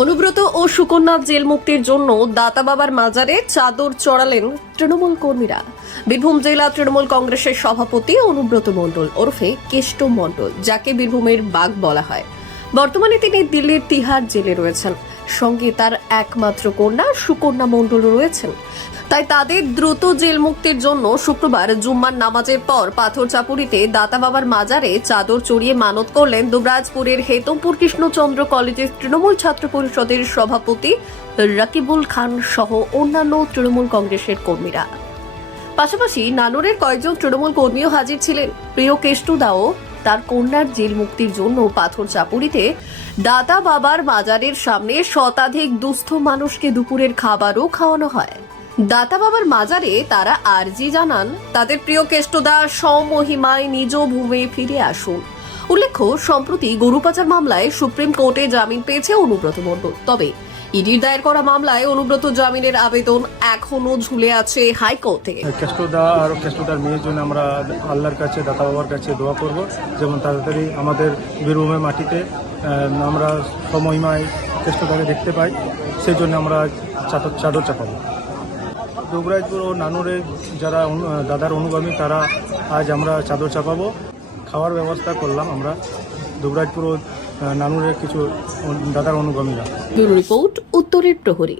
অনুব্রত ও Sukanya jail মুক্তির জন্য দাতা বাবার মাজারে চাদর চড়ালেন তৃণমূল কর্মীরা। বীরভূম জেলা তৃণমূল কংগ্রেসের সভাপতি অনুব্রত মণ্ডল ওরফে কেষ্ট মণ্ডল, যাকে বীরভূমের বাঘ বলা হয়, বর্তমানে তিনি দিল্লির তিহার জেলে রয়েছেন। সঙ্গে তার একমাত্র কন্যা সুকন্যা মণ্ডল রয়েছেন। তাই তাদের দ্রুত জেল মুক্তির জন্য শুক্রবার জুম্মার নামাজের পর পাথর চাপুরিতে দাতা বাবার মাজারে চাদর চড়িয়ে মানত করলেন দুবরাজপুরের হেতমপুর কৃষ্ণচন্দ্র কলেজের তৃণমূল ছাত্র পরিষদের সভাপতি রাকিবুল খান সহ অন্যান্য তৃণমূল কংগ্রেসের কর্মীরা। পাশাপাশি নানুরের কয়েকজন তৃণমূল কর্মীও হাজির ছিলেন। প্রিয় কেষ্টুদাও তার কন্যার জেল মুক্তির জন্য পাথর চাপুরিতে দাতা বাবার মাজারের সামনে শতাধিক দুস্থ মানুষকে দুপুরের খাবারও খাওয়ানো হয়। দাতা বাবার মাজারে তারা আর্জি জানান তাদের প্রিয় কেষ্টদা স্বমহিমায় নিজ ভূমে ফিরে আসুন। উল্লেখ্য, সম্প্রতি গরু পাচার মামলায় সুপ্রিম কোর্টে জামিন পেয়েছে অনুব্রত মণ্ডল। তবে ইডির দায়ের করা মামলায় অনুব্রত জামিনের আবেদন এখনো ঝুলে আছে হাইকোর্টে। কেষ্টদা আর কেষ্টদার মেয়ের জন্য আমরা আল্লাহর কাছে, দাতা বাবার কাছে দোয়া করব, যেমন তাড়াতাড়ি আমাদের বীরভূমের মাটিতে আমরা সমহিমায় কেষ্টদাকে দেখতে পাই। সেই জন্য আমরা চাদর চাপাবো। দুবরাজপুর ও নানুরের যারা দাদার অনুগামী, তারা আজ আমরা চাদর চাপাবো। খাওয়ার ব্যবস্থা করলাম আমরা দুবরাজপুর ও নানুরের কিছু দাদার অনুগামীরা। ব্যুরো রিপোর্ট, উত্তরের প্রহরী।